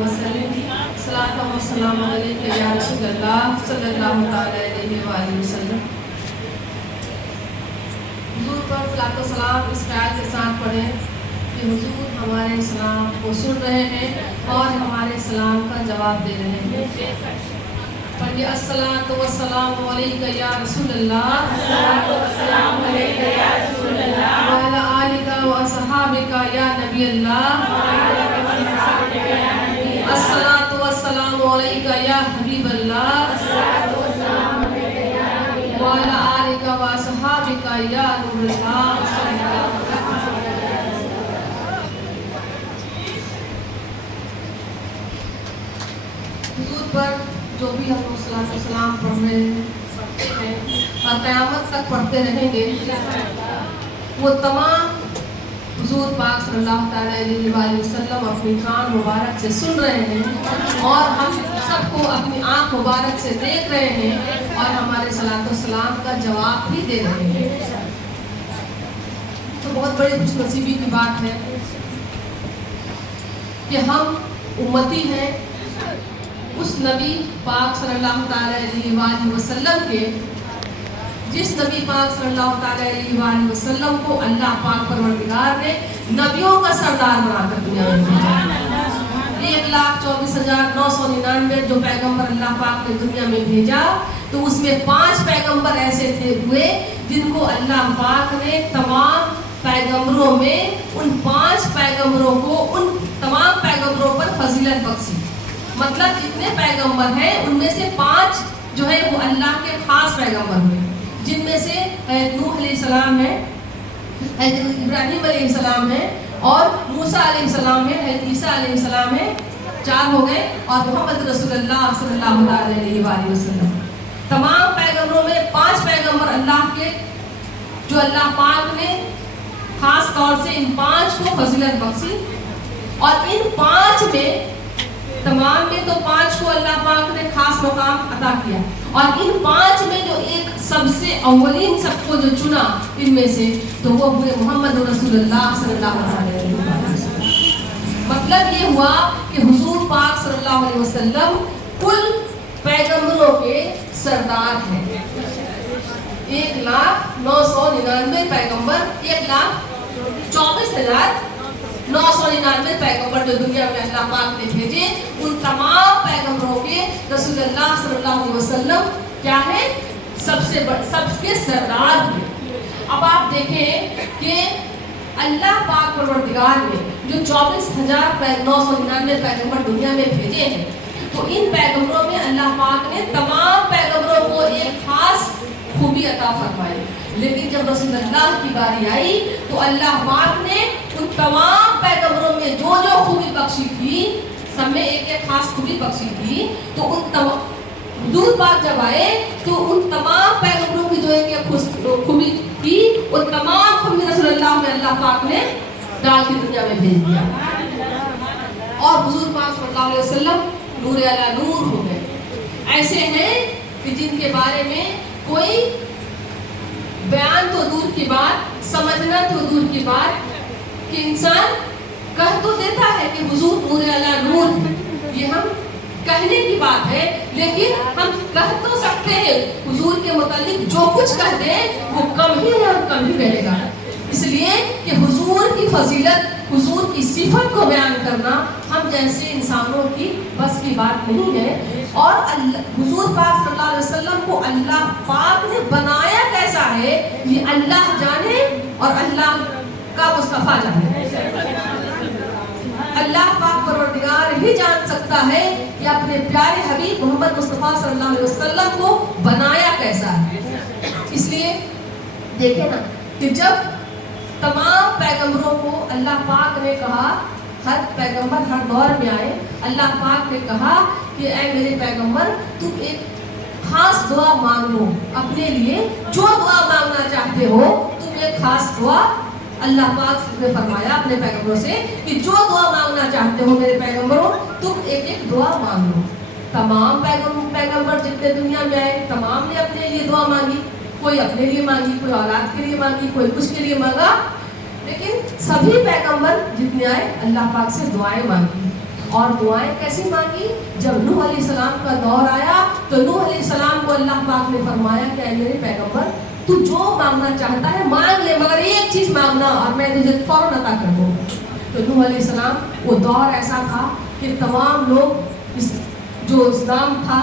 वसल्लम सलातो व सलाम अलैका या रसूलल्लाह सल्लल्लाहु अलैहि वसल्लम। हुजूर पर सलातो सलाम इस ख्याल के साथ पढ़ें कि हुजूर हमारे सलाम को सुन रहे हैं और हमारे सलाम का जवाब दे रहे हैं। पढ़िए अस्सलातु वस्सलामु अलैका या रसूलल्लाह व अला आलिका व असहाबिका या नबी अल्लाह। अस्सलातु वस्सलामु अलैका या हबीब अल्लाह व अला आलिका व असहाबिका या नूर अल्लाह। हुजूर पर जो भी हम लोग सलाम पढ़ रहे हैं और क़यामत तक पढ़ते रहेंगे, वो तमाम हुजूर पाक सल्लल्लाहु अलैहि वसल्लम अपनी कान मुबारक से सुन रहे हैं और हम सबको अपनी आँख मुबारक से देख रहे हैं और हमारे सलातो सलाम का जवाब भी दे रहे हैं। तो बहुत बड़ी खुशनसीबी की बात है कि हम उम्मती हैं उस नबी पाक सल्लल्लाहु अलैहि वसल्लम के, जिस नबी पाक सल्लल्लाहु अलैहि वसल्लम को अल्लाह पाक परवरदिगार ने नबियों का सरदार बनाकर दुनिया में भेजा। 1,24,999 जो पैगंबर अल्लाह पाक ने दुनिया में भेजा, तो उसमें 5 पैगंबर ऐसे थे हुए जिनको अल्लाह पाक ने तमाम पैगंबरों में उन 5 पैगंबरों को उन तमाम पैगंबरों पर फजीलत बख्शी। मतलब जितने पैगंबर हैं उनमें से 5 जो है वो अल्लाह के खास पैगंबर हुए, जिनमें से नूह अलैहिस्सलाम है, इब्राहीम अलैहिस्सलाम है और मूसा अलैहिस्सलाम है, ईसा अलैहिस्सलाम है, 4 हो गए, और मोहम्मद रसूलुल्लाह सल्लल्लाहु अलैहि वसल्लम। तमाम पैगंबरों में 5 पैगंबर अल्लाह के, जो अल्लाह पाक ने खास तौर से इन 5 को फजीलत बख्शी। और इन 5 में तमाम में तो 5 को अल्लाह पाक ने खास मुकाम अता किया, और इन 5 में जो एक सबसे अव्वलीन सबको जो चुना इनमें से, तो वो हुए मोहम्मद रसूलुल्लाह सल्लल्लाहु अलैहि वसल्लम। मतलब ये हुआ कि हुजूर पाक सल्लल्लाहु अलैहि वसल्लम कुल पैगंबरों के सरदार हैं। 1,999 पैगंबर, 1,24,999 पैगंबर जो दुनिया में अल्लाह पाक ने भेजे, उन तमाम पैगंबरों के रसूलुल्लाह सल्लल्लाहु अलैहि वसल्लम क्या है? सबके सरदार हुए। अब आप देखें कि अल्लाह पाक परवरदिगार ने जो 24,999 पैगंबर दुनिया में भेजे हैं, तो इन पैगंबरों में अल्लाह पाक ने तमाम पैगंबरों को एक खास खूबी अता फरमाई। लेकिन जब रसूलुल्लाह की बारी आई तो अल्लाह पाक ने उन तमाम पैगंबरों में जो जो खूबी बख्शी थी, सब में एक एक खास खूबी बख्शी थी। तो उन हुजूर पाक जब आए तो उन तमाम पैगंबरों की जो एक खूबी थी, वो तमाम खूबी रसूलुल्लाह में अल्लाह पाक ने डाल के दुनिया में भेज दिया, और हुजूर पाक सल्लल्लाहु अलैहि वसल्लम नूर अला नूर हो गए। ऐसे हैं कि जिनके बारे में कोई बयान तो दूर की बात, समझना तो दूर की बात, कि इंसान कह तो देता है कि हुजूर नूर अला नूर, ये हम कहने की बात है, लेकिन हम कह तो सकते हैं हुजूर के मुतालिक जो कुछ कह दे वो कम ही है और कम ही रहेगा। इसलिए कि हुजूर की फजीलत, हुजूर की सिफत को बयान करना हम जैसे इंसानों की बस की बात नहीं है। और हुजूर पाक सल्लल्लाहु अलैहि वसल्लम को अल्लाह पाक ने बनाया कैसा है, ये अल्लाह जाने और अल्लाह का मुस्तफा जाने। अल्लाह पाक परवरदिगार ही जान सकता है कि अपने प्यारे हबीब मोहम्मद मुस्तफा सल्लल्लाहु अलैहि वसल्लम को बनाया कैसा है। इसलिए देखे ना कि जब तमाम पैगंबरों को अल्लाह पाक ने कहा, हर पैगंबर हर दौर में आए, अल्लाह पाक ने कहा कि ऐ मेरे पैगंबर, तुम एक खास दुआ मांग लो अपने लिए, जो दुआ मांगना चाहते हो तुम एक खास दुआ। अल्लाह पाक ने फरमाया अपने पैगंबरों से कि जो दुआ मांगना चाहते हो मेरे पैगंबरों, तुम एक एक दुआ मांग लो। तमाम पैगंबर जितने दुनिया में आए, तमाम ने अपने लिए दुआ मांगी। कोई अपने लिए मांगी, कोई औलाद के लिए मांगी, कोई कुछ के लिए मांगा, लेकिन सभी पैगंबर जितने आए अल्लाह पाक से दुआएं मांगी। اور دعائیں کیسی مانگی؟ جب نوح علیہ السلام کا دور آیا تو نوح علیہ السلام کو اللہ پاک نے فرمایا کہ اے میرے پیغمبر تو جو مانگنا چاہتا ہے مانگ لے، مگر ایک چیز مانگنا اور میں تجھے فوراً عطا کر دوں گا۔ تو نوح علیہ السلام، وہ دور ایسا تھا کہ تمام لوگ جو اسلام تھا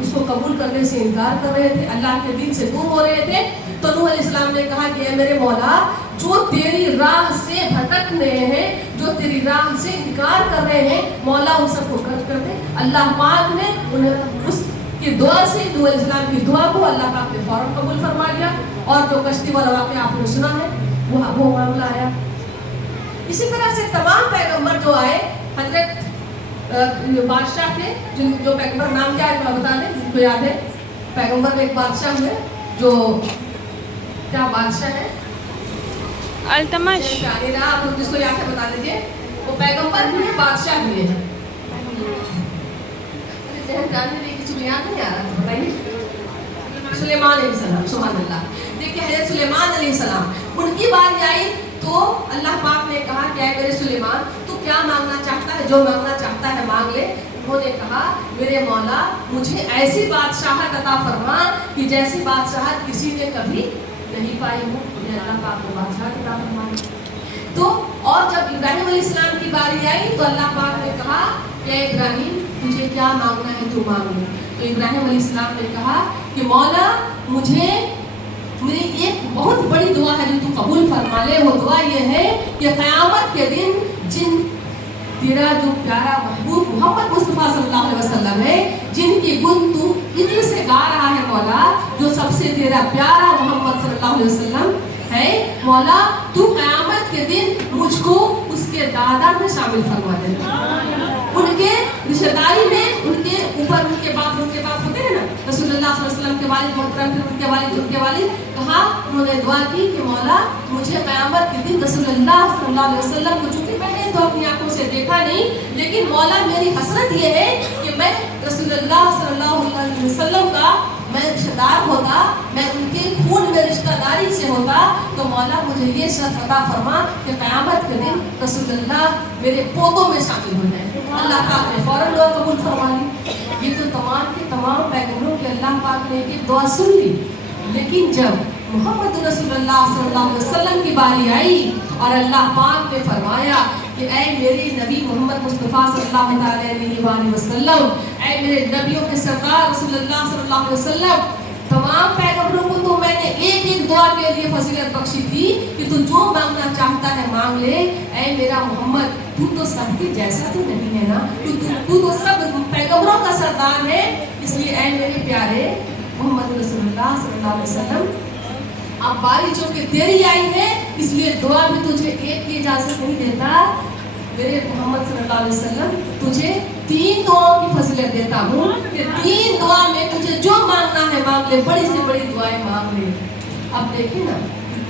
اس کو قبول کرنے سے انکار کر رہے تھے، اللہ کے دین سے دور ہو رہے تھے۔ تو نوح علیہ السلام نے کہا کہ اے میرے مولا، جو تیری راہ سے بھٹک رہے ہیں، جو تیری راہ سے انکار کر رہے ہیں، مولا ان سب کو کٹ کر دے۔ اللہ پاک نے انہیں اس کی دعا سے، نوح علیہ السلام کی دعا کو اللہ پاک نے فوراً قبول فرما لیا، اور جو کشتی والا واقعہ آپ نے سنا ہے وہ معاملہ آیا۔ اسی طرح سے تمام پیغمبر جو آئے، حضرت بادشاہ تھے، جو پیغمبر نام کیا ہے میں بتا دیں جن کو یاد ہے۔ پیغمبر ایک بادشاہ ہوئے جو کیا بادشاہ ہے؟ التمش۔ آپ جس کو یاد ہے بتا دیجیے۔ وہ پیغمبر بھی بادشاہ ہوئے ہیں۔ کسی کو یاد نہیں آ رہا، بتائیے۔ سلیمان علیہ السلام، سبحان اللہ۔ دیکھیے حضرت سلیمان علیہ السلام، ان کی باری آئی تو اللہ پاک نے کہا کہ اے میرے سلیمان تو کیا مانگنا چاہتا ہے؟ جو مانگنا چاہتا ہے مانگ لے۔ انہوں نے کہا میرے مولا مجھے ایسی بادشاہت عطا فرما کہ جیسی بادشاہت کسی نے کبھی نہیں پائی ہو۔ انہیں اللہ پاک نے بادشاہت عطا فرمائی۔ تو اور جب ابراہیم علیہ السلام کی باری آئی تو اللہ پاک نے کہا کہ اے ابراہیم تجھے کیا مانگنا ہے تو مانگ لے۔ تو ابراہیم علیہ السلام نے کہا کہ مولا مجھے میری ایک بہت بڑی دعا ہے جو تو قبول فرما لے۔ وہ دعا یہ ہے کہ قیامت کے دن جن تیرا جو پیارا محبوب محمد مصطفیٰ صلی اللہ علیہ وسلم ہے، جن کی گن تو اتنے سے گا رہا ہے مولا، جو سب سے تیرا پیارا محمد صلی اللہ علیہ وسلم ہے، مولا تو قیامت کے دن مجھ کو اس کے دادا میں شامل فرما دینا، ان کے رشتہ داری میں، ان کے اوپر ان کے باپ ہوتے ہیں نا، رسول اللہ صلی اللہ علیہ وسلم کے والد محترم، پھر ان کے والد کہا، انہوں نے دعا کی کہ مولا مجھے قیامت کے دن رسول اللہ صلی اللہ علیہ وسلم کو، چونکہ میں نے تو اپنی آنکھوں سے دیکھا نہیں، لیکن مولا میری حسرت یہ ہے کہ میں رسول اللہ صلی اللہ علیہ وسلم کا میں رشتہ دار ہوتا، میں ان کے خون میں رشتہ داری سے ہوتا، تو مولا مجھے یہ شرف عطا فرما کہ قیامت کے دن رسول اللہ میرے پودوں میں شامل ہو جائیں۔ اللہ پاک نے فوراً دعا قبول فرما لی۔ یہ تو تمام کے تمام پیغمبروں کے اللہ پاک نے ایک دعا سن لی، لیکن جب محمد رسول اللہ صلی اللہ علیہ وسلم کی باری آئی اور اللہ پاک نے فرمایا کہ اے میرے نبی محمد مصطفیٰ صلی اللہ علیہ وسلم، اے میرے نبیوں کے سردار رسول اللہ صلی اللہ علیہ وسلم، تمام پیغمبروں کو تو میں نے ایک ایک دعا کے لیے فضیلت بخشی تھی کہ تو جو مانگنا چاہتا ہے مانگ لے۔ اے میرا محمد تو تو سب کے جیسا تو نہیں ہے نا، تو تو سب پیغمبروں کا سردار ہے، اس لیے اے میرے پیارے محمد رسول اللہ صلی اللہ علیہ وسلم، اب باری جو کہ تیری آئی ہے، اس لیے دعا بھی تجھے ایک کی اجازت نہیں دیتا، میرے محمد صلی اللہ علیہ وسلم تجھے 3 دعاؤں کی فضیلت دیتا ہوں کہ 3 دعا میں تجھے جو مانگنا ہے مانگ لے، بڑی سے بڑی دعائیں مانگ لے۔ اب دیکھیں نا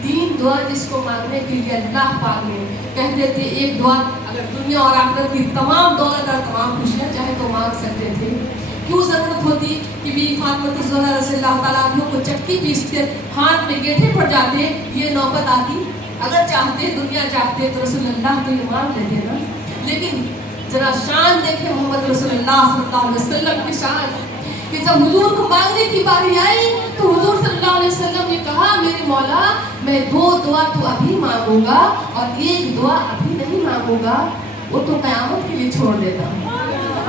3 دعا جس کو مانگنے کے لیے اللہ پاک نے کہتے تھے، ایک دعا اگر دنیا اور آخرت کی تمام دولت اور تمام خوشیاں چاہے تو مانگ سکتے تھے، کیوں ضرورت ہوتی کہ بی فاطمہ الزہرا رضی اللہ تعالیٰ عنہ کو چکی پیستے ہاتھ میں گیٹھے پڑ جاتے، یہ نوبت آتی؟ اگر چاہتے دنیا چاہتے تو رسول اللہ تو یہ مان لیتے نا، لیکن ذرا شان دیکھیں محمد رسول اللہ صلی اللہ علیہ وسلم کی شان، کہ جب حضور کو مانگنے کی باری آئی تو حضور صلی اللہ علیہ وسلم نے کہا میرے مولا میں 2 دعا تو ابھی مانگوں گا اور 1 دعا ابھی نہیں مانگوں گا، وہ تو قیامت کے لیے چھوڑ دیتا ہوں۔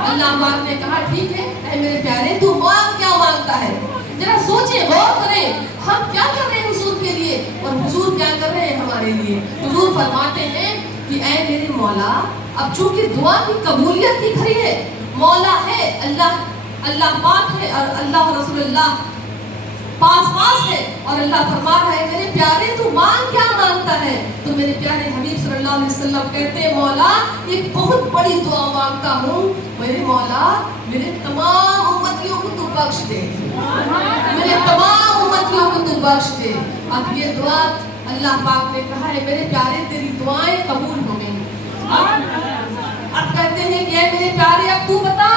اللہ پاک نے کہا ٹھیک ہے اے میرے پیارے تو مانگ کیا مانگتا ہے، ذرا سوچیں غور کریں، ہم کیا کر رہے ہیں حضور کے لیے اور حضور کیا کر رہے ہیں ہمارے لیے۔ حضور فرماتے ہیں کہ اے میرے مولا، اب چونکہ دعا کی قبولیت کی گھڑی ہے، مولا ہے اللہ پاک ہے اور اللہ رسول اللہ پاس ہے، اور اللہ فرما رہا ہے میرے پیارے تو مانگ کیا مانگتا ہے، تو میرے پیارے حبیب صلی اللہ علیہ وسلم کہتے ہیں مولا ایک بہت بڑی دعا مانگتا ہوں، میرے مولا میرے تمام امتیوں کو تو بخش دے، میرے تمام امتیوں کو تو بخش دے۔ اب یہ دعا اللہ پاک نے کہا ہے میرے پیارے تیری دعائیں قبول ہو گئی۔ اب کہتے ہیں کہ اے میرے پیارے اب تو بتا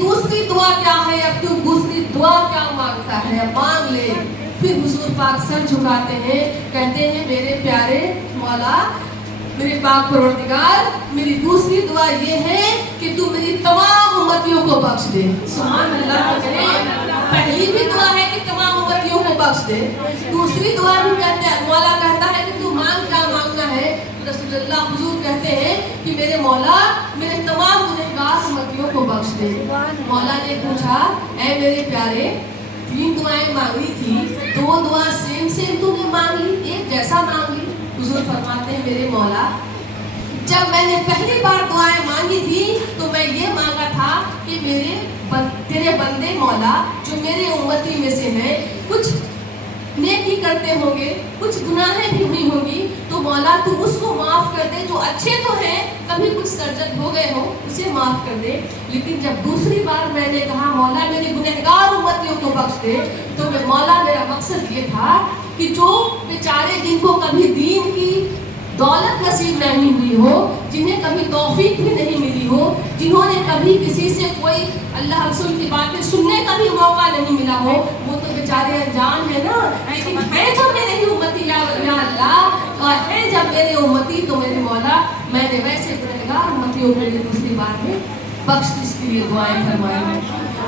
دوسری دعا کیا ہے، اب تو دوسری دعا کیا مانگتا ہے، اب مانگ لے۔ پھر حضور پاک سر جھکاتے ہیں، کہتے ہیں میرے پیارے مولا میرے پاک پروردگار، میری دوسری دعا یہ ہے کہ تو को बख्श दे। सुभान अल्लाह करें। पहली भी दुआ है कि तमाम उम्मतियों को बख्श दे, दूसरी दुआ भी कहते हैं, मौला कहता है कि तू मांग, क्या मांगना है? रसूलुल्लाह हुजूर कहते हैं कि मेरे मौला मेरे तमाम गुनहगार उम्मतियों को बख्श दे। मौला ने पूछा, ऐ मेरे प्यारे, 3 दुआएं मांगी थी, 2 दुआ सेम तूने मांग ली, एक जैसा मांग ली? हुजूर फरमाते हैं, मेरे मौला जब मैंने पहली बार दुआएं मांगी थी तो मैं ये मांगा था कि तेरे बंदे मौला जो मेरे उम्मती में से हैं, कुछ नेकी करते होंगे, कुछ गुनाहें भी हुई होंगी, तो मौला तू उसको माफ कर दे। जो अच्छे तो हैं, कभी कुछ सर्जन हो गए हो, उसे माफ कर दे। लेकिन जब दूसरी बार मैंने कहा मौला मेरी गुनहगार उम्मतियों को बख्श दे, तो मौला मेरा मकसद ये था कि जो बेचारे जिनको कभी दीन की दौलत नसीब नहीं हुई हो, जिन्हें कभी तौफीक भी नहीं मिली हो, जिन्होंने कभी किसी से कोई अल्लाह रसूल की बातें सुनने का भी मौका नहीं मिला हो, वो तो बेचारे अनजान है ना, लेकिन है तो मेरे ही उम्मती या अल्लाह, और है जब मेरे उम्मती तो मेरे मौला मैंने वैसे गुनहगार उम्मतियों के लिए दूसरी बार में बख्श इसके लिए दुआएं फरमाई।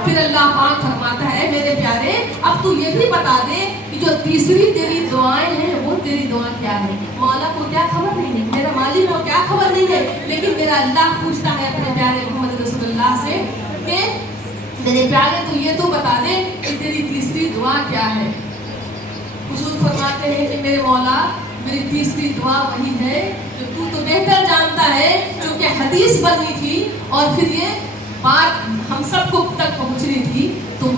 फिर अल्लाह पाक फरमाता है, मेरे प्यारे अब तू ये भी बता दे कि जो तीसरी तेरी दुआएं हैं वो तेरी दुआ क्या है? मौला को क्या खबर नहीं है, मेरा मालिक को क्या खबर नहीं है, लेकिन मेरा अल्लाह पूछता है अपने प्यारे मोहम्मद रसूलुल्लाह से कि मेरे प्यारे तू ये तो बता दे कि तेरी तीसरी दुआ क्या है? हुजूर फरमाते हैं कि मेरे मौला मेरी तीसरी दुआ वही है जो तू तो बेहतर जानता है, क्योंकि हदीस बनी थी और फिर ये बात हम सबको तक पहुंच रही थी, तो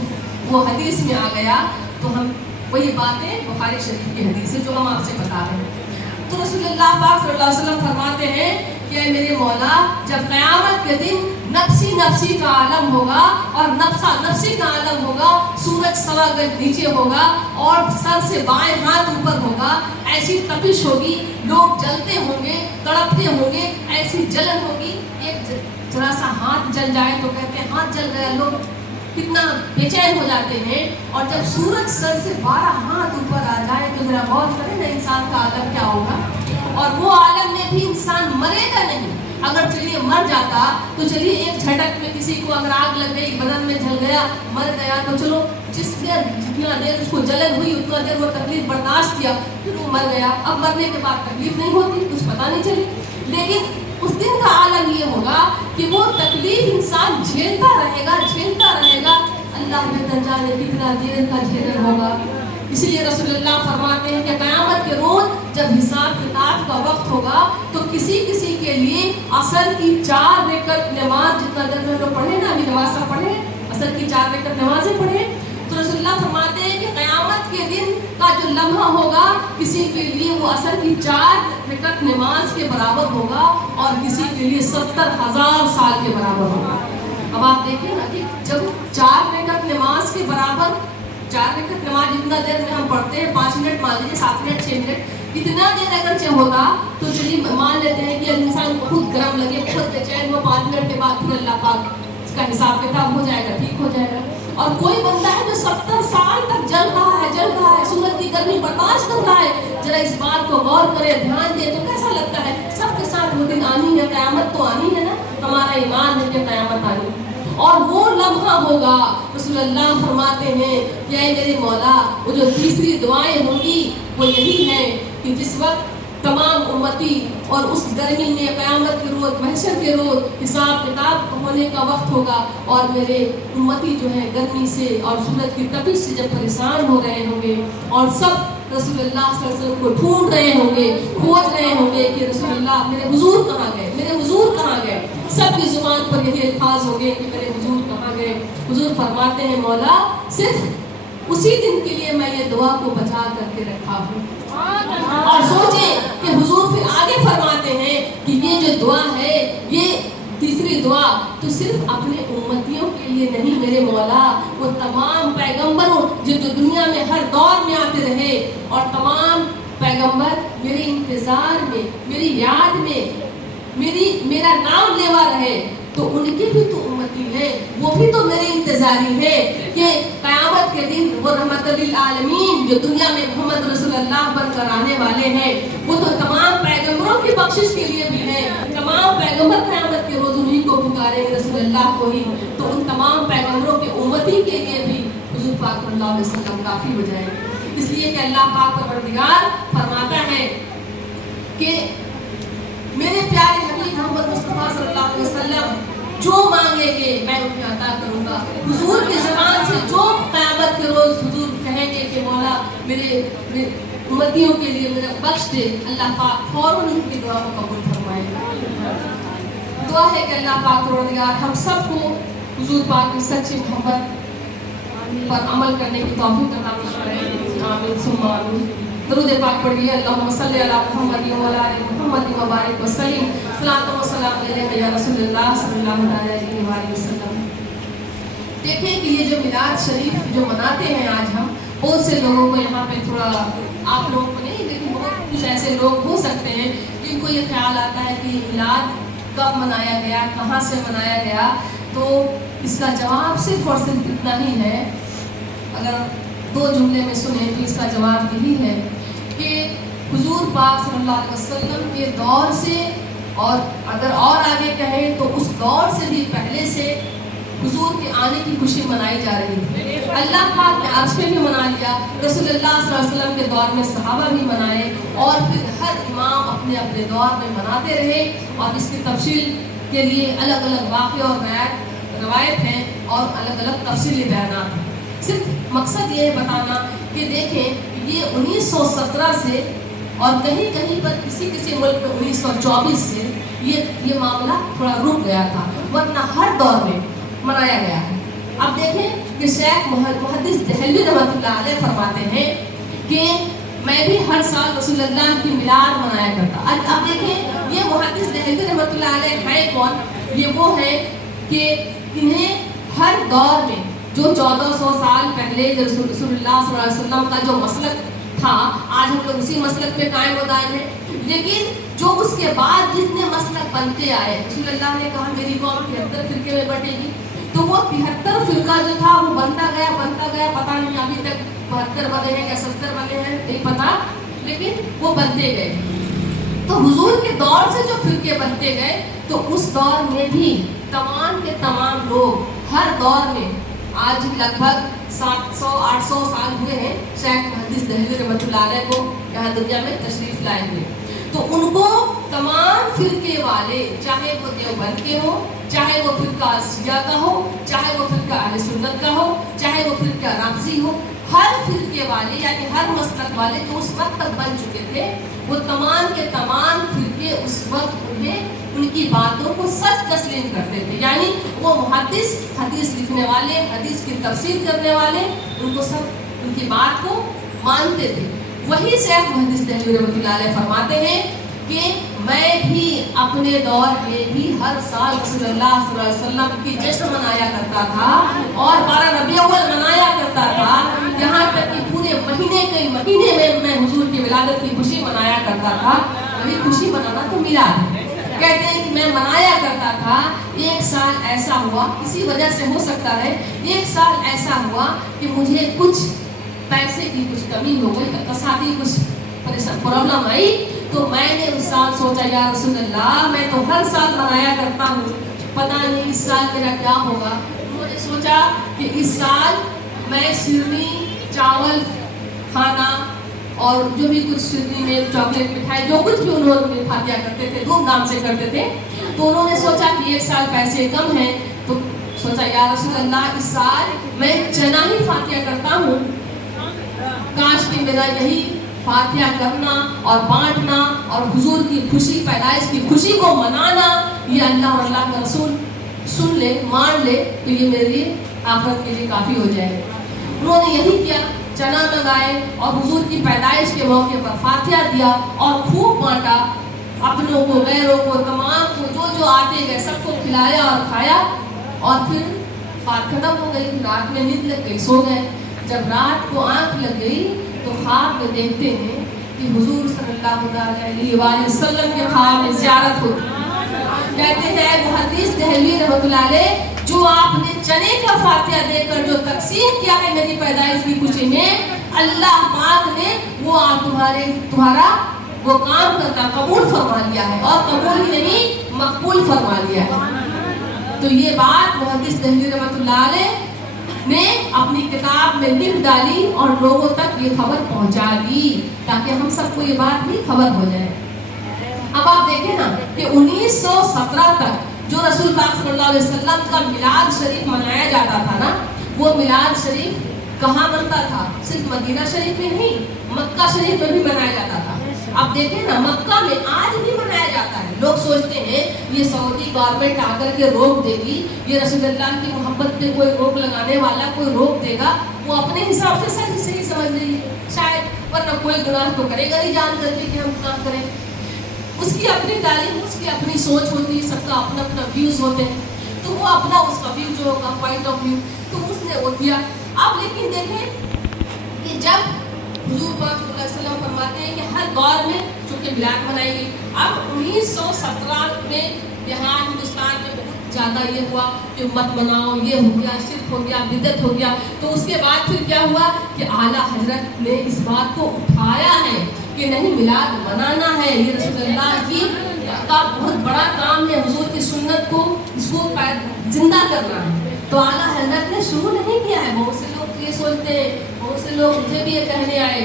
वो हदीस में आ गया, तो हम वही बातें बुखारी शरीफ की हदीस है जो हम आपसे बता रहे हैं। तो रसूलुल्लाह पाक सल्लल्लाहु अलैहि वसल्लम फरमाते हैं कि मेरे मौला जब क़यामत के दिन नफ्सी नफ्सी का आलम होगा और नफ्सा नफ्सी का आलम होगा, सूरज सवा गज नीचे होगा और सर से बाएं हाथ ऊपर होगा, ऐसी तपिश होगी, लोग जलते होंगे, तड़पते होंगे, ऐसी जलन होगी, एक जरा सा हाथ जल जाए तो कहते हैं हाथ जल गया, लोग कितना बेचैन हो जाते हैं। और जब सूरज सर से 12 हाथ ऊपर आ जाए तो जरा गौर करें ना इंसान का आलम क्या होगा। और वो आलम में भी इंसान मरेगा नहीं, अगर चलिए मर जाता तो चलिए एक झटक में किसी को अगर आग लग गई, बदन में जल गया, मर गया, तो चलो जितना देर उसको जलन हुई उतना देर वो तकलीफ बर्दाश्त किया, फिर वो मर गया। अब मरने के बाद तकलीफ नहीं होती, कुछ पता नहीं चली। लेकिन उस दिन का आलम ये होगा कि वो तकलीफ इंसान झेलता रहेगा। अल्लाह बेहतर जाने कितना देर का झेलना होगा। इसलिए रसूलुल्लाह फरमाते हैं कि क़यामत के रोज जब हिसाब किताब का वक्त होगा तो किसी के लिए असर की 4 रकात नमाज, जितना देर में लोग पढ़े ना, अभी नमाज सब पढ़े, असर की 4 रकात नमाजें पढ़े, तो रसूलुल्लाह फरमाते हैं कि क़यामत के दिन का जो लम्हा होगा किसी के लिए वो असर की 4 रकात नमाज के बराबर होगा और किसी के लिए 70,000 साल के बराबर होगा। अब आप देखिए ना कि जब 4 रकात नमाज के बराबर, 4 रकात नमाज जितना देर में हम पढ़ते हैं, 5 मिनट मान लीजिए, 7 मिनट, 6 मिनट, इतना देर अगर से होगा तो चलिए मान लेते हैं कि इंसान को खुद गर्म लगे, खुद बेचैन हो, 5 मिनट के बाद फिर अल्लाह पाक इसका हिसाब किताब हो जाएगा, ठीक हो जाएगा। और कोई बंदा है जो 70 साल तक जल रहा है, सूरज की गर्मी बर्दाश्त कर रहा है, जरा इस बात को गौर करे, ध्यान दे तो कैसा लगता है। सबके साथ वो दिन आनी है, क़यामत तो आनी है ना, हमारा ईमान है कि क़यामत आनी, और वो लम्हा होगा। रसूलुल्लाह फरमाते हैं कि ऐ मेरे मौला वो जो तीसरी दुआएं होंगी वो यही है कि जिस वक्त तमाम उम्मती और उस गर्मी में क़यामत के रोज़, महशर के रोज़ हिसाब किताब होने का वक्त होगा और मेरे उम्मती जो है गर्मी से और सूरज की तपिश से जब परेशान हो रहे होंगे और सब रसूलुल्लाह सल्लल्लाहु अलैहि वसल्लम को ढूंढ रहे होंगे, खोज रहे होंगे कि रसूलुल्लाह मेरे हुजूर कहाँ गए, मेरे हुजूर कहाँ गए, सबकी जुबान पर यही अल्फाज होंगे कि मेरे हुजूर कहाँ गए। हुजूर फरमाते हैं मौला सिर्फ उसी दिन के लिए मैं ये दुआ को बचा करके रखा हूँ। और सोचे कि हुजूर फिर आगे फरमाते हैं कि ये जो दुआ है, ये तीसरी दुआ तो सिर्फ अपने उम्मतियों के लिए नहीं मेरे मौला, वो तमाम पैगंबरों जो दुनिया में हर दौर में आते रहे और तमाम पैगंबर मेरे इंतजार में, मेरी याद में, मेरा नाम लेवा रहे, तो उनकी भी तो उम्मती है, वो भी तो मेरे इंतजार जारी है कि क़यामत के दिन वो रहमतुल लिल आलमीन जो दुनिया में मोहम्मद रसूलुल्लाह बनकर आने वाले हैं, वो तो तमाम पैगंबरों की बख्शिश के लिए भी है। तमाम पैगंबर क़यामत के रोज़ उन्हीं को पुकारेंगे, रसूलुल्लाह को ही। तो उन तमाम पैगंबरों के उम्मती के लिए भी हुजूर पाक सल्लल्लाहु अलैहि वसल्लम काफ़ी हो जाएंगे। इसलिए कि अल्लाह पाक परवरदिगार फरमाता है कि मेरे प्यारे हबीब मोहम्मद मुस्तफ़ा सल्लल्लाहु अलैहि वसल्लम जो मांगेंगे मैं उन्हें अता करूंगा। हुजूर की ज़बान से जो क़यामत के रोज़ हुजूर कहेंगे कि मौला मेरे उम्मतियों के लिए मेरा बख्श दे, अल्लाह पाक फौरन उनकी दुआ को कबूल फरमाएगा। दुआ है कि अल्लाह पाक परवरदिगार हम सबको हुजूर पाक की सच्ची मोहब्बत पर अमल करने की तौफीक अता फरमाए। आमीन सुम्मा आमीन। दरूद पाक पढ़िए। अल्लाहुम्मा सल्लि अला मुहम्मद व अला आलि मुहम्मद व बारिक व सल्लिम सलातो व सलाम अलैका या रसूलल्लाह सल्लल्लाहु अलैहि वसल्लम। देखें कि ये जो मिलाद शरीफ जो मनाते हैं आज हम, बहुत से लोगों को यहाँ पे थोड़ा, आप लोगों को नहीं लेकिन बहुत कुछ ऐसे लोग हो सकते हैं जिनको ये ख्याल आता है कि मिलाद कब मनाया गया, कहाँ से मनाया गया। तो इसका जवाब सिर्फ और सिर्फ इतना ही है, अगर दो जुमले में सुने तो इसका जवाब यही है कि हुजूर पाक सल्लल्लाहु अलैहि वसल्लम के दौर से, और अगर और आगे कहें तो उस दौर से भी पहले से हुजूर के आने की खुशी मनाई जा रही थी। अल्लाह पाक ने अर्श पे भी मना लिया, रसूलुल्लाह सल्लल्लाहु अलैहि वसल्लम के दौर में सहाबा भी मनाए, और फिर हर इमाम अपने अपने दौर में मनाते रहे। और इसकी तफसील के लिए अलग अलग वाक़े और रवायत हैं और अलग अलग तफसीली बयानात हैं। सिर्फ मकसद ये है बताना कि देखें ये 1917 से और कहीं कहीं पर किसी मुल्क में 1924 से ये मामला थोड़ा रुक गया था, वरना हर दौर में मनाया गया है। अब देखें कि शेख मुहद्दिस दहलवी रहमतुल्लाह अलैह फरमाते हैं कि मैं भी हर साल रसूलुल्लाह की मिलाद मनाया करता। अब देखें ये मुहद्दिस दहलवी रहमतुल्लाह अलैह है कौन? ये वो है कि इन्हें हर दौर में जो 1400 साल पहले रसूलुल्लाह सल्लल्लाहु अलैहि वसल्लम का जो मसलक था, आज हम लोग उसी मसलक पे कायम हो गए हैं। लेकिन जो उसके बाद जितने मसलक बनते आए, रसूलुल्लाह ने कहा मेरी कौम 73 फिरके में बटेगी, तो वो 73 फिरका जो था वो बनता गया, पता नहीं अभी तक 72 बने हैं या 70 बने हैं नहीं पता, लेकिन वो बनते गए। तो हुजूर के दौर से जो फिरके बनते गए, तो उस दौर में भी तमाम के तमाम लोग हर दौर में, आज लगभग 700-800 साल हुए हैं शेख मुहद्दिस दहलवी रहमतुल्लाह अलैह को यहाँ दुनिया में तशरीफ लाए हुए। तो उनको तमाम फिरके वाले, चाहे वो देवबंद के हो, चाहे वो फिरका शिया का हो, चाहे वो फिरका अहले सुन्नत का हो, चाहे वो फिरका राफ़ज़ी हो, हर फिरके वाले यानी हर मसलक वाले जो उस वक्त तक बन चुके थे, वो तमाम के तमाम फिरके उस वक्त उन्हें उनकी बातों को सच तस्लीम करते थे। यानी वो मुहद्दिस, हदीस लिखने वाले, हदीस की तफसीर करने वाले, उनको सब उनकी बात को मानते थे। वही शेख मुहद्दिस दहलवी रहमतुल्लाह अलैह फरमाते हैं कि मैं भी अपने दौर में भी हर साल रसूलुल्लाह सल्लल्लाहु अलैहि वसल्लम की जश्न मनाया करता था और 12 रबीउल अव्वल मनाया करता था, यहाँ तक कि पूरे कई महीने में मैं हुजूर की विलादत की खुशी मनाया करता था। वही खुशी मनाना तो मिलाद है। कहते हैं कि मैं मनाया करता था। एक साल ऐसा हुआ, किसी वजह से हो सकता है, एक साल ऐसा हुआ कि मुझे कुछ पैसे की कुछ कमी हो गई, तसादी कुछ प्रॉब्लम आई, तो मैंने उस साल सोचा या रसूलल्लाह मैं तो हर साल मनाया करता हूँ, पता नहीं इस साल मेरा क्या होगा। उन्होंने सोचा कि इस साल मैं शिरनी, चावल खाना और जो भी कुछ शिरनी में चॉकलेट मिठाई जो कुछ भी उन्होंने फातिया करते थे, धूमधाम से करते थे, तो उन्होंने सोचा कि एक साल पैसे कम हैं, तो सोचा या रसूलल्लाह इस साल मैं चना ही फातिया करता हूँ, काश कि मेरा यही फातिया करना और बांटना और हुजूर की खुशी, पैदाइश की खुशी को मनाना, ये अल्लाह और अल्लाह का रसूल सुन ले, मान ले, तो ये मेरे लिए आखिरत के लिए काफ़ी हो जाएगा। उन्होंने यही किया, चना मंगाए और हुजूर की पैदाइश के मौके पर फातिया दिया और खूब बांटा, अपनों को, गैरों को, तमाम को, जो आते गए सबको खिलाया और खाया, और फिर बात खत्म हो गई। रात में नींद लग गई, सो गए। जब रात को आंख लग गई तो ख्वाब में देखते हैं कि हुजूर सल्लल्लाहु अलैहि वसल्लम के ख्वाब में ज़ियारत होती। कहते हैं मुहद्दिस दहलवी रहमतुल्लाह अलैह जो जो आपने चने का फातिहा देकर जो तकसीम किया है मेरी पैदाइश की खुशी में, अल्लाह पाक ने वो तुम्हारा वो काम करना कबूल फरमा लिया है, और कबूल ही नहीं मकबूल फरमा लिया है। तो ये बात मुहद्दिस दहलवी रहमतुल्लाह अलैह ने अपनी किताब में लिख डाली और लोगों तक ये खबर पहुंचा दी, ताकि हम सबको ये बात भी खबर हो जाए। अब आप देखें ना कि 1917 तक जो रसूल पाक सल्लल्लाहु अलैहि वसल्लम का मिलाद शरीफ मनाया जाता था ना, वो मिलाद शरीफ कहाँ बनता था? सिर्फ मदीना शरीफ में नहीं, मक्का शरीफ में भी मनाया जाता था। अब देखें ना, मक्का में आज भी मनाया जाता है। लोग सोचते हैं ये सऊदी गवर्नमेंट आकर के रोक देगी, ये रसूलुल्लाह की मोहब्बत पे कोई रोक लगाने वाला कोई रोक देगा, वो अपने हिसाब से सही समझ रही है शायद, वरना कोई गुनाह तो करेगा नहीं जान करके कि हम गुनाह करें। उसकी अपनी तालीम, उसकी अपनी सोच होती है, सबका अपना अपना व्यूज होते हैं, तो वो अपना उसका व्यू जो होगा पॉइंट ऑफ व्यू, तो उसने वो किया। अब लेकिन देखें कि जब हुजूर पाक सल्लल्लाहु अलैहि वसल्लम फरमाते हैं कि हर दौर में चूँकि मिलाद मनाई गई, अब 1917 में यहाँ हिंदुस्तान में बहुत ज़्यादा ये हुआ कि मत मनाओ, ये हो गया, शिर्क हो गया, बिदअत हो गया। तो उसके बाद फिर क्या हुआ कि आला हजरत ने इस बात को उठाया है कि नहीं, मिलाद मनाना है, ये रसूलुल्लाह की का बहुत बड़ा काम है, हुजूर की सुन्नत को इसको जिंदा करना है। तो आला हजरत ने शुरू नहीं किया है। बहुत से लोग ये सोचते हैं, बहुत से लोग मुझे भी ये कहने आए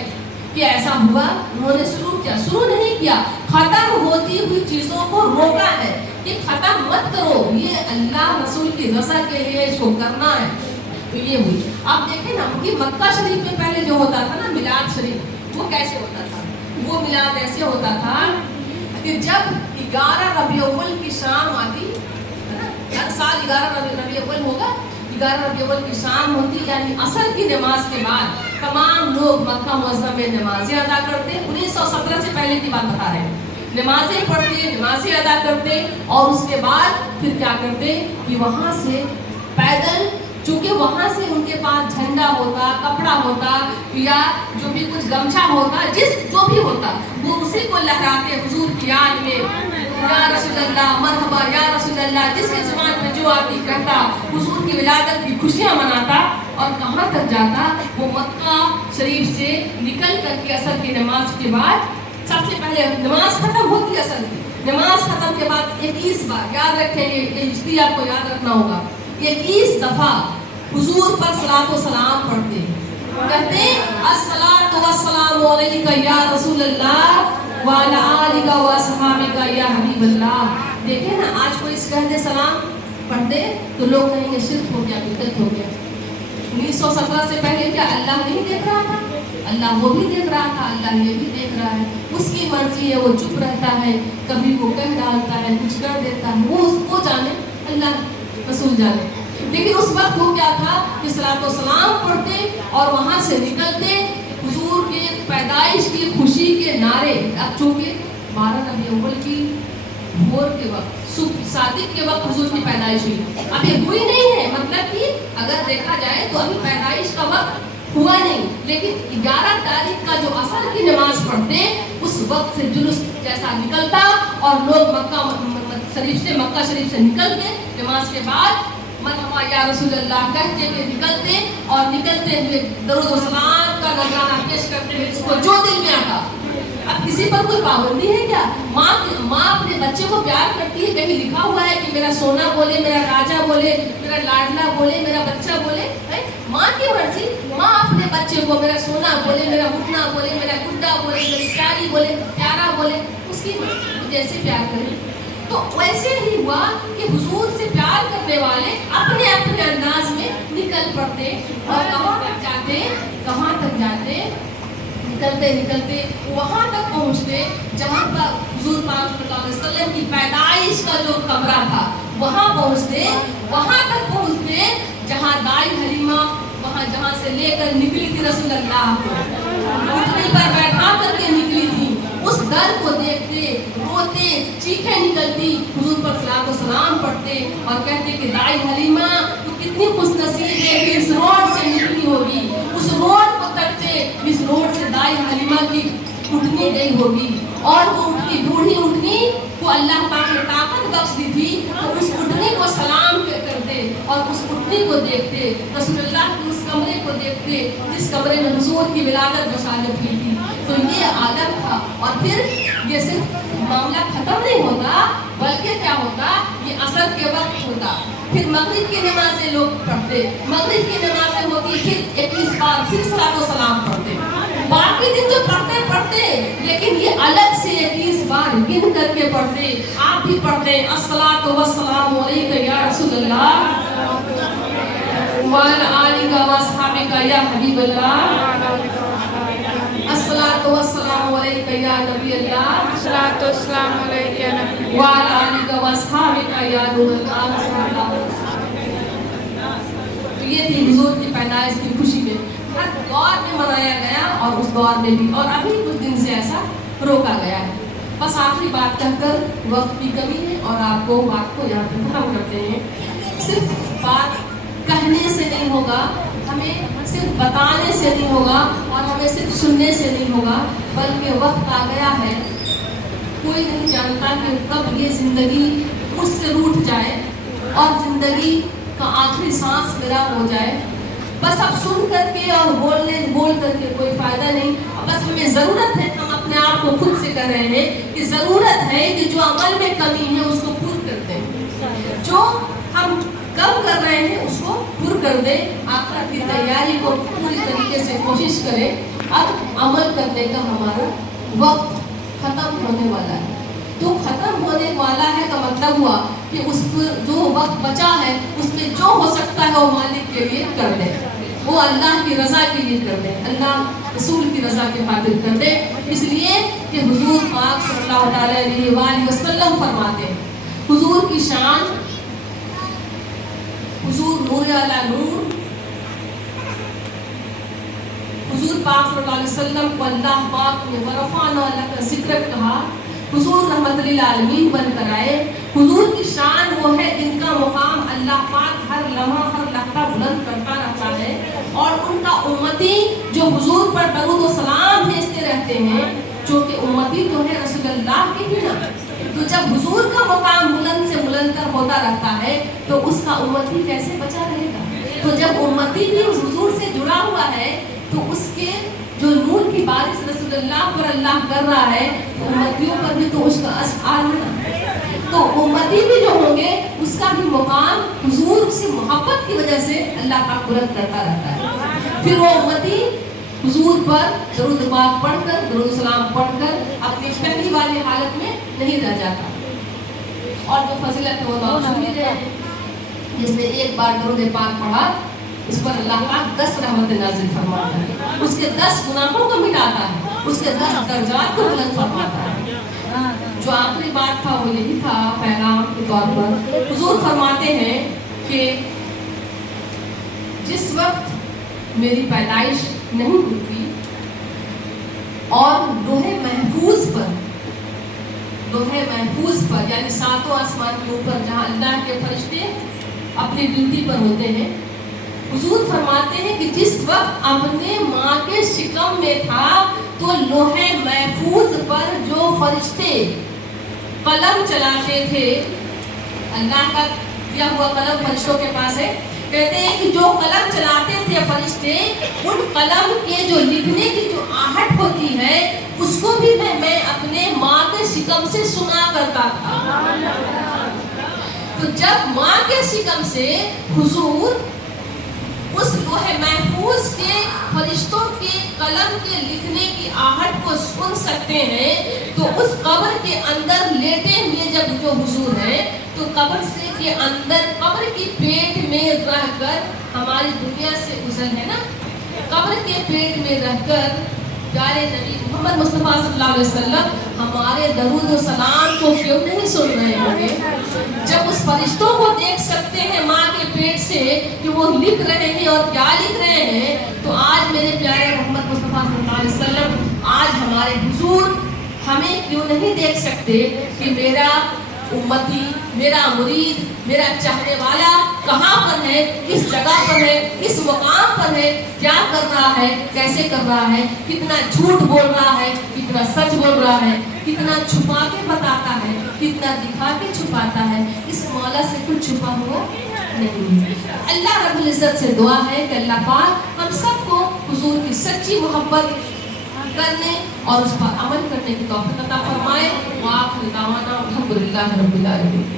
कि ऐसा हुआ, उन्होंने शुरू नहीं किया, खत्म होती हुई चीज़ों को रोका है कि खत्म मत करो, ये अल्लाह रसूल की रज़ा के लिए इसको करना है। तो ये हुई। अब देखें ना कि मक्का शरीफ में पहले जो होता था ना मिलाद शरीफ, वो कैसे होता था? वो मिलाद ऐसे होता था कि जब 11 रबी अव्वल की शाम आती, हर साल 11 रबी अव्वल होगा, 11 रबी अव्वल की शाम होती, यानी असर की नमाज के बाद तमाम लोग मक्का मुअज़्ज़म में नमाजें अदा करते। 1917 से पहले की बात बता रहे हैं। नमाजें पढ़ते, नमाजें अदा करते, और उसके बाद फिर क्या करते कि वहाँ से पैदल, चूँकि वहाँ से उनके पास झंडा होता, कपड़ा होता, या जो भी कुछ गमछा होता, जो भी होता, वो उसी को लहराते हुजूर की याद में, या रसूलल्लाह मरहबा या रसूलल्लाह, जिसके ज़ुबान में जो आती कहता, हुजूर की विलादत की खुशियाँ मनाता। और कहाँ तक जाता? वो मक्का शरीफ से निकल करके असर की नमाज के बाद, सबसे पहले नमाज खत्म होती है, असर की नमाज खत्म के बाद 21 बार, याद रखें, ये हिस्ट्री आपको याद रखना होगा, 21 दफ़ा हुजूर पर सलातो सलाम पढ़ते, कहते अस्सलातु वस्सलामु अलैका या रसूलल्लाह व अला आलिका व अस्हाबिका या हबीबल्लाह। देखें ना, आज कोई इस कहते सलाम पढ़ते तो लोग कहेंगे शिर्क हो गया, बिदअत हो गया। 1917 से पहले क्या अल्लाह नहीं देख रहा था? अल्लाह वो भी देख रहा था, अल्लाह ये भी देख रहा है, उसकी मर्जी है, वो चुप रहता है, कभी वो कह डालता है, कुछ कर देता है, वो उसको जाने, अल्लाह रसूल जाने। लेकिन उस वक्त वो क्या था कि सलातो सलाम पढ़ते और वहाँ से निकलते, हुजूर के पैदाइश की खुशी के नारे। अब चूँकि 12 रबी अव्वल की भोर के वक्त, सुबह सादिक के वक्त हुजूर की पैदाइश हुई, अभी हुई नहीं है, मतलब कि अगर देखा जाए तो अभी पैदाइश का वक्त हुआ नहीं, लेकिन 11 तारीख का जो असर की नमाज पढ़ते, उस वक्त से जुलूस जैसा निकलता और लोग मक्का शरीफ से निकल के नमाज के बाद मरहबा या रसूलल्लाह कहते हुए निकलते, और निकलते हुए दरूद व सलाम का नजराना पेश करते हुए इसको जो दिल में आता। अब किसी पर कोई पाबंदी है क्या? माँ अपने बच्चे को प्यार करती है, कहीं लिखा हुआ है कि मेरा सोना बोले, मेरा राजा बोले, मेरा लाडला बोले, मेरा बच्चा बोले? है माँ की मर्जी, माँ अपने बच्चे को मेरा सोना बोले, मेरा मुन्ना बोले, मेरा गुड्डा बोले, मेरी प्यारी बोले, प्यारा बोले, उसकी मर्जी, जैसे प्यार करे। तो वैसे ही हुआ कि हुजूर से प्यार करने वाले अपने अपने अंदाज में निकल पड़ते, और कहाँ तक जाते, निकलते वहाँ तक पहुँचते जहाँ पर हुजूर पाक सल्लल्लाहु अलैहि वसल्लम की पैदाइश का जो कमरा था, वहाँ तक पहुँचते जहाँ दाई हलीमा, वहाँ जहाँ से लेकर निकली थी रसूलल्लाह को, उठनी पर बैठा करके निकली थी, उस दर को देखते, रोते, चीखें निकलती, हुजूर पर सलातो सलाम पढ़ते और कहते कि दाई हलीमा तू कितनी खुशनसीब है कि इस रोड से निकली होगी। उस रोड को तकते, इस रोड से दाई हलीमा की उठनी गई होगी, और वो बूढ़ी उठनी को अल्लाह पाक ने ताकत बख्श दी थी, तो उस उठनी को सलाम करते और उस रोशनी को देखते, रसूलुल्लाह के उस कमरे को देखते जिस कमरे में हुजूर की विलादत बशारत हुई थी। तो ये आदम था। और फिर ये सिर्फ मामला खत्म नहीं होता, बल्कि क्या होता, ये असर के वक्त होता, फिर मगरिब की नमाज़ें लोग पढ़ते, मगरिब की नमाज़ें होती, फिर 21 बार फिर सलात व सलाम पढ़ते। बाकी दिन तो पढ़ते, लेकिन ये अलग से 21 बार गिन करके पढ़ते। आप भी पढ़ते, अस्सलातु वस्सलामु अलैका या रसूलल्लाह व अला आलिका व अस्हाबिका या हबीबल्लाह, अस्सलातु वस्सलामु अलैका या नबी अल्लाह, अस्सलातु वस्सलामु अलैका या नबी व अला आलिका व अस्हाबिका या नूरुल्लाह। तो ये थी हुजूर की पैदाइश की खुशी में हर दौर में मनाया गया, और उस दौर में भी, और अभी कुछ दिन से ऐसा रोका गया है। बस आखिरी बात कहकर वक्त की कमी है और आपको बात को यहाँ पर खत्म करते हैं। सिर्फ बात कहने से नहीं होगा, हमें सिर्फ बताने से नहीं होगा, और हमें सिर्फ सुनने से नहीं होगा, बल्कि वक्त आ गया है, कोई नहीं जानता कि कब ये ज़िंदगी मुझसे रूठ जाए और ज़िंदगी का आखिरी सांस मेरा हो जाए। बस अब सुन करके और बोल करके कोई फ़ायदा नहीं। बस हमें ज़रूरत है, हम अपने आप को खुद से कह रहे हैं कि ज़रूरत है कि जो अमल में कमी है उसको पूर्ण करते हैं, जो हम कम कर रहे हैं उसको पूर्ण कर दें। आखिरत की तैयारी को पूरी तरीके से कोशिश करें। अब अमल करने का हमारा वक्त खत्म होने वाला है। तो खत्म होने वाला है का मतलब हुआ कि उस पर जो वक्त बचा है उसमें जो हो सकता है वो मालिक के लिए कर दे, वो अल्लाह की रज़ा के लिए कर दे, अल्लाह रसूल की रज़ा के खातिर कर दे। इसलिए कि हुजूर पाक सल्लल्लाहु अलैहि वसल्लम फरमाते हैं, हुजूर की शान, हुजूर नूर अला नूर, हुजूर पाक सल्लल्लाहु अलैहि वसल्लम को अल्लाह पाक ने वरफ़ाना लका ज़िक्रक कहा, हुजूर रहमत लिल आलमीन बनकर आए। हुजूर की शान वो है जिनका मुकाम अल्लाह पाक हर लम्हा हर लहज़ा बुलंद करता रहता है, और उनका उम्मती जो हुजूर पर दरूद व सलाम भेजते रहते हैं, जो कि उम्मती तो है रसूलुल्लाह के ही ना। तो जब हुजूर का मुकाम बुलंद से बुलंदतर होता रहता है तो उसका उम्मती कैसे बचा रहेगा। तो जब उम्मती भी उस हुजूर से जुड़ा हुआ है तो उसके जो नूर की बारिश रसूलुल्लाह पर अल्लाह कर रहा है, तो उम्मतियों पर भी तो उसका असर है ना। तो उम्मती भी जो होंगे उसका भी मुकाम हुजूर से मोहब्बत की वजह से अल्लाह पाक बुलंद करता रहता है। फिर वो उम्मती हुजूर पर दरूद पाक पढ़कर, दरूद सलाम पढ़कर अपनी पहली वाली हालत में नहीं रह जाता। और जो फजीलत है वो तो आप सुन ही रहे हैं, जिसने एक बार दरूद पाक पढ़ा उस पर अल्लाह पाक 10 रहमत नाज़िल फरमाता है, उसके 10 गुनाहों को मिटाता है, उसके 10 दर्जात को बुलंद फरमाता है। जो आखिरी बात था वो यही था पैगाम के तौर पर। हुजूर फरमाते हैं कि जिस वक्त मेरी पैदाइश नहीं हुई थी और लोहे महफूज पर यानी सातों आसमान के ऊपर जहाँ अल्लाह के फरिश्ते अपनी ड्यूटी पर होते हैं, हुजूर फरमाते हैं कि जिस वक्त अपने माँ के शिकम में था तो लोहे महफूज पर जो फरिश्ते कलम चलाते थे, अल्लाह का दिया हुआ कलम फरिश्तों के पास है, कहते हैं कि जो कलम चलाते थे फरिश्ते, उन कलम के जो लिखने की जो आहट होती है उसको भी मैं अपने माँ के शिकम से सुना करता था। तो जब माँ के शिकम से हुजूर उस लोहे महफूज के फरिश्तों के कलम के लिखने की आहट को सुन सकते हैं, तो उस कब्र के अंदर लेटे हुए जब जो हुजूर है तो कब्र से के अंदर कब्र की पेट में रहकर हमारी दुनिया से गुजर है ना, कब्र के पेट में रहकर प्यारे नबी मोहम्मद मुस्तफा सल्लल्लाहु अलैहि वसल्लम हमारे दरूद व सलाम को क्यों नहीं सुन रहे होंगे। जब उस फरिश्तों को देख सकते हैं माँ के पेट से कि वो लिख रहे हैं और क्या लिख रहे हैं, तो आज मेरे प्यारे मोहम्मद मुस्तफा सल्लल्लाहु अलैहि वसल्लम, आज हमारे हुजूर हमें क्यों नहीं देख सकते कि मेरा उम्मती, मेरा मुरीद, मेरा चाहने वाला कहाँ पर है, किस जगह पर है, किस मुकाम पर है, क्या कर रहा है, कैसे कर रहा है, कितना झूठ बोल रहा है, कितना सच बोल रहा है, कितना छुपा के बताता है, कितना दिखा के छुपाता है। इस मौला से कुछ छुपा हुआ نہیں ہے. اللہ رب العزت سے دعا ہے کہ اللہ پاک ہم سب کو حضور کی سچی محبت کرنے اور اس پر عمل کرنے کی توفیق عطا فرمائے. وآخر دعوانا الحمدللہ رب العالمین.